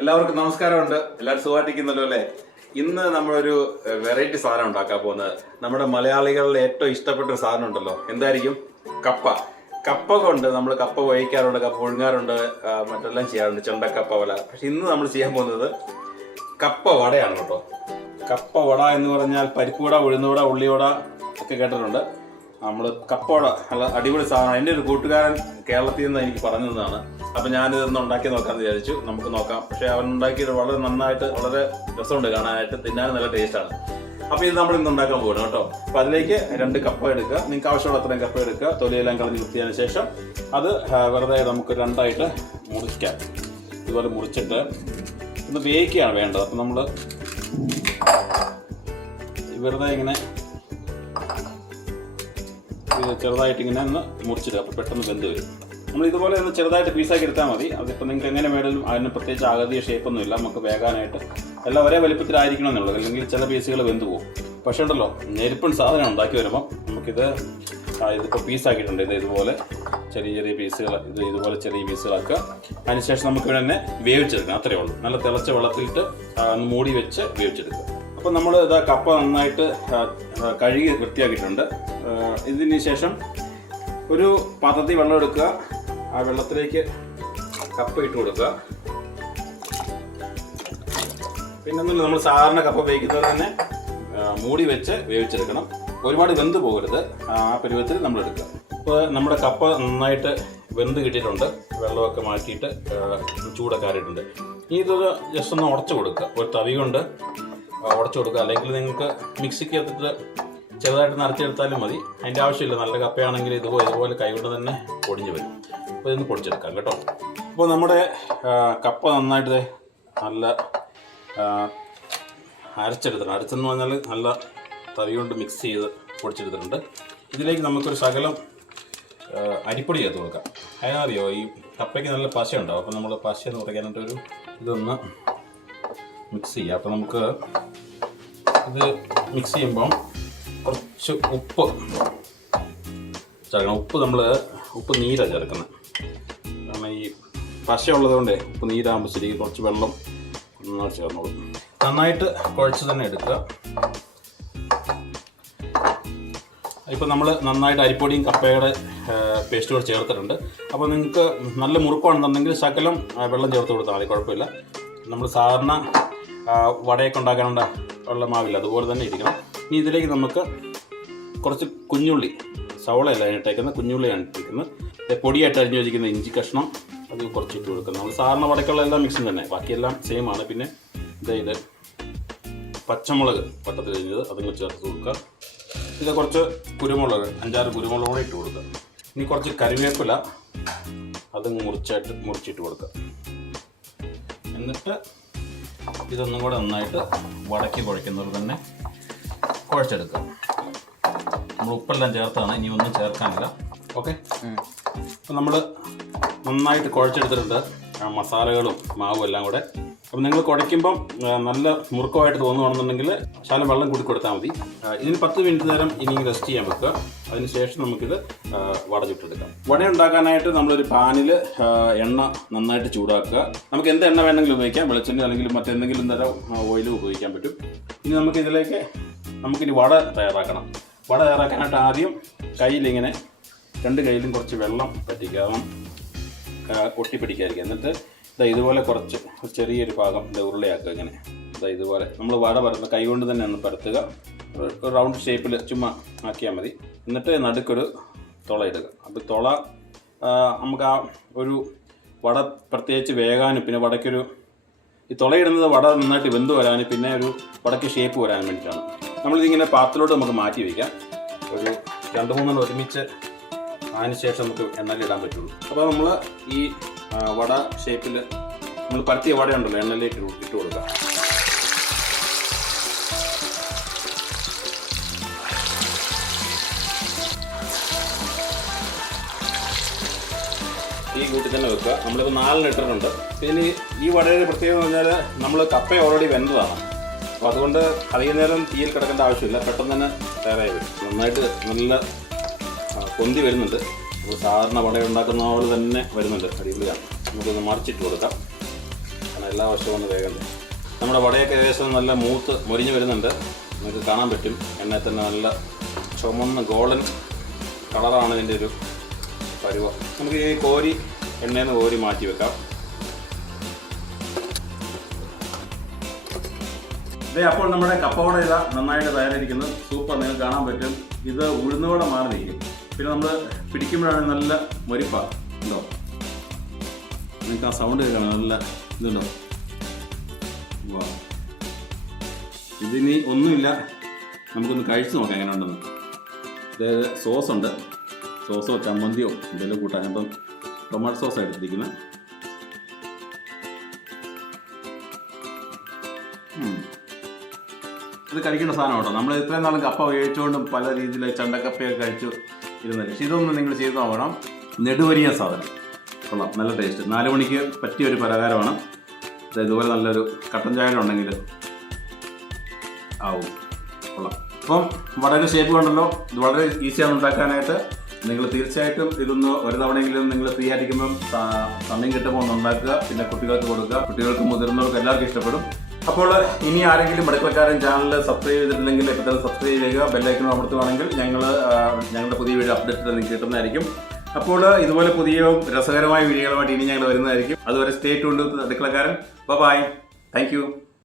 എല്ലാവർക്കും നമസ്കാരമുണ്ട്. എല്ലാവരും സുഖമായിട്ടിരിക്കുന്നല്ലോ അല്ലേ? ഇന്ന് നമ്മളൊരു വെറൈറ്റി സാധനം ഉണ്ടാക്കാൻ പോകുന്നത് നമ്മുടെ മലയാളികളുടെ ഏറ്റവും ഇഷ്ടപ്പെട്ട ഒരു സാധനം ഉണ്ടല്ലോ. എന്തായിരിക്കും? കപ്പ. കപ്പ കൊണ്ട് നമ്മൾ കപ്പ വഴിക്കാറുണ്ട്, കപ്പ പുഴുങ്ങാറുണ്ട്, മറ്റെല്ലാം ചെയ്യാറുണ്ട്, ചെണ്ടക്കപ്പ പോലെ. പക്ഷെ ഇന്ന് നമ്മൾ ചെയ്യാൻ പോകുന്നത് കപ്പ വടയാണ് കേട്ടോ. കപ്പ വട എന്ന് പറഞ്ഞാൽ പരിപ്പുവട, ഉഴുന്നുവട, ഉള്ളിവട ഒക്കെ കേട്ടിട്ടുണ്ട്. നമ്മൾ കപ്പവട നല്ല അടിപൊളി സാധനം. എൻ്റെ ഒരു കൂട്ടുകാരൻ കേരളത്തിൽ നിന്ന് എനിക്ക് പറഞ്ഞു തന്നതാണ്. അപ്പം ഞാനിതൊന്ന് ഉണ്ടാക്കി നോക്കാമെന്ന് വിചാരിച്ചു. നമുക്ക് നോക്കാം. പക്ഷേ അവൻ ഉണ്ടാക്കിയത് വളരെ നന്നായിട്ട്, വളരെ രസമുണ്ട് കാണാനായിട്ട്, തിന്നാനും നല്ല ടേസ്റ്റാണ്. അപ്പോൾ ഇത് നമ്മൾ ഇന്ന് ഉണ്ടാക്കാൻ പോകണം കേട്ടോ. അപ്പോൾ അതിലേക്ക് 2 കപ്പ എടുക്കുക. നിങ്ങൾക്ക് ആവശ്യമുള്ള അത്രയും കപ്പ എടുക്കുക. തൊലിയെല്ലാം കളഞ്ഞ് വൃത്തിയതിന് ശേഷം അത് വെറുതെ നമുക്ക് 2ആയിട്ട് മുറിക്കാം. ഇതുപോലെ മുറിച്ചിട്ട് ഒന്ന് വേവിക്കുകയാണ് വേണ്ടത്. അപ്പം നമ്മൾ വെറുതെ ഇങ്ങനെ ഇത് ചെറുതായിട്ട് ഇങ്ങനെ ഒന്ന് മുറിച്ചിടുക. അപ്പോൾ പെട്ടെന്ന് വെന്ത് വരും. നമ്മൾ ഇതുപോലെ ഒന്ന് ചെറുതായിട്ട് പീസാക്കി എടുത്താൽ മതി. അതിപ്പോൾ നിങ്ങൾക്ക് എങ്ങനെ വേണമെങ്കിലും അതിന് പ്രത്യേകിച്ച് ആകൃതിയ ഷേപ്പൊന്നുമില്ല. നമുക്ക് വേകാനായിട്ട് എല്ലാം ഒരേ വലിപ്പത്തിലായിരിക്കണം എന്നുള്ളത്, അല്ലെങ്കിൽ ചില പീസുകൾ വെന്ത് പോകും. പക്ഷേ ഉണ്ടല്ലോ, ഞെരിപ്പൻ സാധനം ഉണ്ടാക്കി വരുമ്പോൾ നമുക്കിത് ഇതിപ്പോൾ പീസാക്കിയിട്ടുണ്ട്. ഇതുപോലെ ചെറിയ ചെറിയ പീസുകൾ, ഇതുപോലെ ചെറിയ പീസുകളാക്കുക. അതിനുശേഷം നമുക്ക് തന്നെ വേവിച്ചെടുക്കണം. അത്രയേ ഉള്ളൂ. നല്ല തിളച്ച വെള്ളത്തിലിട്ട് മൂടി വെച്ച് വേവിച്ചെടുക്കുക. അപ്പോൾ നമ്മൾ ഇതാ കപ്പ നന്നായിട്ട് കഴുകി വൃത്തിയാക്കിയിട്ടുണ്ട്. ഇതിന് ശേഷം ഒരു പാത്രത്തിൽ വെള്ളം എടുക്കുക. ആ വെള്ളത്തിലേക്ക് കപ്പ ഇട്ട് കൊടുക്കുക. പിന്നെ നമ്മൾ സാധാരണ കപ്പ വേവിക്കുന്നത് തന്നെ മൂടി വെച്ച് വേവിച്ചെടുക്കണം. ഒരുപാട് വെന്ത് പോകരുത്. ആ പരുവത്തിൽ നമ്മൾ എടുക്കുക. അപ്പോൾ നമ്മുടെ കപ്പ നന്നായിട്ട് വെന്ത് കിട്ടിയിട്ടുണ്ട്. വെള്ളമൊക്കെ മാറ്റിയിട്ട് ചൂടൊക്കെ ആറിയിട്ടുണ്ട്. ഇനി ഇതൊരു ജസ്റ്റ് ഒന്ന് ഉടച്ചു കൊടുക്കുക. ഒരു തവി കൊണ്ട് ഉടച്ചു കൊടുക്കുക. അല്ലെങ്കിൽ നിങ്ങൾക്ക് മിക്സിക്ക് എടുത്തിട്ട് ചെറുതായിട്ട് നിറച്ചെടുത്താലും മതി. അതിൻ്റെ ആവശ്യമില്ല. നല്ല കപ്പയാണെങ്കിൽ ഇതുപോലെ കൈകൊണ്ട് തന്നെ പൊടിഞ്ഞ് വരും. അപ്പോൾ ഇതൊന്ന് പൊടിച്ചെടുക്കാം കേട്ടോ. അപ്പോൾ നമ്മുടെ കപ്പ നന്നായിട്ട് നല്ല അരച്ചെടുത്തിട്ടുണ്ട്. അരച്ചെന്ന് പറഞ്ഞാൽ നല്ല തവി കൊണ്ട് മിക്സ് ചെയ്ത് പൊടിച്ചെടുത്തിട്ടുണ്ട്. ഇതിലേക്ക് നമുക്കൊരു ശകലം അരിപ്പൊടി ചേർത്ത് കൊടുക്കാം. അതിനറിയോ, ഈ കപ്പയ്ക്ക് നല്ല പശ ഉണ്ടാവും. അപ്പോൾ നമ്മൾ പശ കുറയ്ക്കാനായിട്ടൊരു ഇതൊന്ന് മിക്സ് ചെയ്യുക. അപ്പോൾ നമുക്ക് ഇത് മിക്സ് ചെയ്യുമ്പം കുറച്ച് ഉപ്പ് ചേർക്കണം. ഉപ്പ് നീരാണ് ചേർക്കുന്നത്. കാരണം ഈ പശ ഉള്ളതുകൊണ്ട് ഉപ്പ് നീരാകുമ്പോൾ ശരി കുറച്ച് വെള്ളം നന്നായിട്ട് ചേർന്നോളൂ. നന്നായിട്ട് കുഴച്ച് തന്നെ എടുക്കുക. ഇപ്പോൾ നമ്മൾ നന്നായിട്ട് അരിപ്പൊടിയും കപ്പയുടെ പേസ്റ്റ് കൂടെ ചേർത്തിട്ടുണ്ട്. അപ്പോൾ നിങ്ങൾക്ക് നല്ല മുറുക്കമാണെന്നുണ്ടെങ്കിൽ ശകലം വെള്ളം ചേർത്ത് കൊടുത്താൽ മതി, കുഴപ്പമില്ല. നമ്മൾ സാധാരണ വടയൊക്കെ ഉണ്ടാക്കാനുള്ള ഉള്ള മാവില്ല, അതുപോലെ തന്നെ ഇരിക്കണം. ഇനി ഇതിലേക്ക് നമുക്ക് കുറച്ച് കുഞ്ഞുള്ളി, സവോളയല്ല ഇട്ടേക്കുന്നത്, കുഞ്ഞുള്ളിയാണ് ഇട്ടിരിക്കുന്നത്. പൊടിയായിട്ട് അരിഞ്ഞ് വെച്ചിരിക്കുന്ന ഇഞ്ചി കഷ്ണം അത് കുറച്ച് ഇട്ട് കൊടുക്കുന്നത്. നമ്മൾ സാധാരണ വടക്കുള്ള എല്ലാം മിക്സും തന്നെ, ബാക്കിയെല്ലാം സെയിം ആണ്. പിന്നെ ഇത് പച്ചമുളക് വട്ടത്തിൽ കഴിഞ്ഞത് അതും ചേർത്ത് കൊടുക്കുക. ഇത് കുറച്ച് കുരുമുളക്, 5-6 കുരുമുളക് കൂടെ ഇട്ട് കൊടുക്കുക. ഇനി കുറച്ച് കറിവേപ്പില അത് മുറിച്ചിട്ട് കൊടുക്കുക. എന്നിട്ട് ഇതൊന്നും കൂടെ നന്നായിട്ട് വടക്കി കുഴയ്ക്കുന്നത് തന്നെ കുഴച്ചെടുക്കുക. നമ്മൾ ഉപ്പെല്ലാം ചേർത്താണ്, ഇനി ഒന്നും ചേർക്കാനില്ല. ഓക്കെ. അപ്പം നമ്മൾ നന്നായിട്ട് കുഴച്ചെടുത്തിട്ടുണ്ട് മസാലകളും മാവും എല്ലാം കൂടെ. അപ്പം നിങ്ങൾ കുഴയ്ക്കുമ്പം നല്ല മുറുക്കമായിട്ട് തോന്നുകയാണെന്നുണ്ടെങ്കിൽ ശകലം വെള്ളം കൂടി കൊടുത്താൽ മതി. ഇതിന് 10 മിനിറ്റ് നേരം ഇനി റെസ്റ്റ് ചെയ്യാൻ വെക്കുക. അതിനുശേഷം നമുക്കിത് വട ചുട്ടെടുക്കാം. വട ഉണ്ടാക്കാനായിട്ട് നമ്മളൊരു പാനിൽ എണ്ണ നന്നായിട്ട് ചൂടാക്കുക. നമുക്ക് എന്ത് എണ്ണ വേണമെങ്കിലും ഉപയോഗിക്കാം, വെളിച്ചെണ്ണ അല്ലെങ്കിൽ മറ്റെന്തെങ്കിലും തരം ഓയിലും ഉപയോഗിക്കാൻ പറ്റും. ഇനി നമുക്കിനി വട തയ്യാറാക്കണം. വട തയ്യാറാക്കാനായിട്ട് ആദ്യം കയ്യിലിങ്ങനെ 2 കയ്യിലും കുറച്ച് വെള്ളം പറ്റിക്കുക, ഒട്ടിപ്പിടിക്കാതിരിക്കുക. എന്നിട്ട് ഇതുപോലെ കുറച്ച് ചെറിയൊരു ഭാഗം ഉരുളയാക്കുക. ഇങ്ങനെ ഇതുപോലെ നമ്മൾ വട പരത്തുക, കൈ കൊണ്ട് തന്നെ ഒന്ന് പരത്തുക. ഒരു റൗണ്ട് ഷേപ്പിൽ ചുമ്മാ ആക്കിയാൽ മതി. എന്നിട്ട് നടുക്കൊരു തുള ഇടുക. അപ്പോൾ തുള നമുക്ക് ആ ഒരു വട പ്രത്യേകിച്ച് വേകാനും, പിന്നെ വടക്കൊരു ഈ തുളയിടുന്നത് വട നന്നായിട്ട് വെന്ത് വരാനും, പിന്നെ ഒരു വടക്ക് ഷേപ്പ് വരാനും വേണ്ടിയിട്ടാണ്. നമ്മളിതിങ്ങനെ പാത്രത്തിലോട്ട് നമുക്ക് മാറ്റി വയ്ക്കാം. ഒരു 2-3 ഒരുമിച്ച് അതിന് ശേഷം നമുക്ക് എണ്ണയിലിടാൻ പറ്റുള്ളൂ. അപ്പോൾ നമ്മൾ ഈ വട ഷേപ്പിൽ നമ്മൾ പരത്തിയ വട ഉണ്ടല്ലോ, എണ്ണയിലേക്ക് ഇട്ട് കൊടുക്കുക. ഈ കൂട്ടി തന്നെ വെക്കുക. നമ്മളിപ്പോൾ 4 ഇട്ടിട്ടുണ്ട്. പിന്നെ ഈ വടയുടെ പ്രത്യേകത എന്ന് പറഞ്ഞാൽ നമ്മൾ കപ്പ ഓൾറെഡി വെന്തതാണ്. അപ്പോൾ അതുകൊണ്ട് അധികം നേരം തീയിൽ കിടക്കേണ്ട ആവശ്യമില്ല, പെട്ടെന്ന് തന്നെ തയ്യാറായി വരും. നന്നായിട്ട് നല്ല പൊന്തി വരുന്നുണ്ട്. അപ്പോൾ സാധാരണ വട ഉണ്ടാക്കുന്ന പോലെ തന്നെ വരുന്നുണ്ട്. അടിപൊളിയാണ്. നമുക്കൊന്ന് മറിച്ചിട്ട് കൊടുക്കാം. എല്ലാ വശവും ഒന്ന് വേഗം. നമ്മുടെ വടയൊക്കെ ഏകദേശം നല്ല മൂത്ത് മൊരിഞ്ഞ് വരുന്നുണ്ട്. നിങ്ങൾക്ക് കാണാൻ പറ്റും എണ്ണയിൽ തന്നെ നല്ല ചുമന്ന ഗോൾഡൻ കളറാണ് ഇതിൻ്റെ ഒരു പരുവം. നമുക്ക് ഈ കോരി എണ്ണയിൽ നിന്ന് കോരി മാറ്റി വെക്കാം. അപ്പോൾ നമ്മുടെ കപ്പവട ഇതാ നന്നായിട്ട് തയ്യാറായിരിക്കുന്നു. സൂപ്പർ, നിങ്ങൾക്ക് കാണാൻ പറ്റും. ഇത് ഉഴുന്നുവട മാറിയിരിക്കും. പിന്നെ നമ്മൾ പിടിക്കുമ്പോഴാണ് നല്ല മൊരിപ്പാണ് ഉണ്ടോ, നിങ്ങൾക്ക് ആ സൗണ്ട് കേൾക്കണം. നല്ല ഇതുണ്ടോ, വാ. ഇതിനി ഒന്നുമില്ല, നമുക്കൊന്ന് കഴിച്ച് നോക്കാം എങ്ങനെ ഉണ്ടെന്ന്. അതായത് സോസുണ്ട്, സോസോ ചമ്മന്തിയോ എന്തെങ്കിലും കൂട്ടാൻ. അപ്പം ടൊമാറ്റോ സോസ് എടുത്തിരിക്കുന്നത്. ഇത് കഴിക്കേണ്ട സാധനം കേട്ടോ. നമ്മൾ ഇത്രയും നാളും കപ്പ ഉപയോഗിച്ചുകൊണ്ടും പല രീതിയിൽ ചണ്ടക്കപ്പയൊക്കെ കഴിച്ചു ഇരുന്നത്. പക്ഷേ ഇതൊന്നും നിങ്ങൾ ചെയ്ത് നോക്കണം. നെടുവരിയ സാധനം കൊള്ളാം, നല്ല ടേസ്റ്റ്. 4 മണിക്ക് പറ്റിയൊരു പലഹാരമാണ്. ഇതുപോലെ നല്ലൊരു കട്ടൻ ചായ ഉണ്ടെങ്കിൽ ആവും, കൊള്ളാം. അപ്പം വളരെ ഷേപ്പ് കണ്ടല്ലോ. ഇത് വളരെ ഈസിയാണ് ഉണ്ടാക്കാനായിട്ട്. നിങ്ങൾ തീർച്ചയായിട്ടും ഇതൊന്ന് ഒരു തവണയെങ്കിലും നിങ്ങൾ ഫ്രീ ആയിരിക്കുമ്പം സമയം കിട്ടുമ്പോൾ ഒന്ന് ഉണ്ടാക്കുക. പിന്നെ കുട്ടികൾക്ക് കൊടുക്കുക. കുട്ടികൾക്കും മുതിർന്നവർക്ക് എല്ലാവർക്കും ഇഷ്ടപ്പെടും. അപ്പോൾ ഇനി ആരെങ്കിലും വടകളക്കാരൻ ചാനൽ സബ്സ്ക്രൈബ് ചെയ്തിട്ടില്ലെങ്കിൽ ഇപ്പോൾ തന്നെ സബ്സ്ക്രൈബ് ചെയ്യുക. ബെല്ലൈക്കൺ അമർത്തുകയാണെങ്കിൽ ഞങ്ങളുടെ പുതിയ വീഡിയോ അപ്ഡേറ്റ് നിങ്ങൾക്ക് കിട്ടുന്നതായിരിക്കും. അപ്പോൾ ഇതുപോലെ പുതിയ രസകരമായ വീഡിയോകളുമായിട്ട് ഇനി ഞങ്ങൾ വരുന്നതായിരിക്കും. അതുവരെ സ്റ്റേ ട്യൂൺഡ് വിത്ത് അടുക്കളക്കാരൻ. Bye, thank U.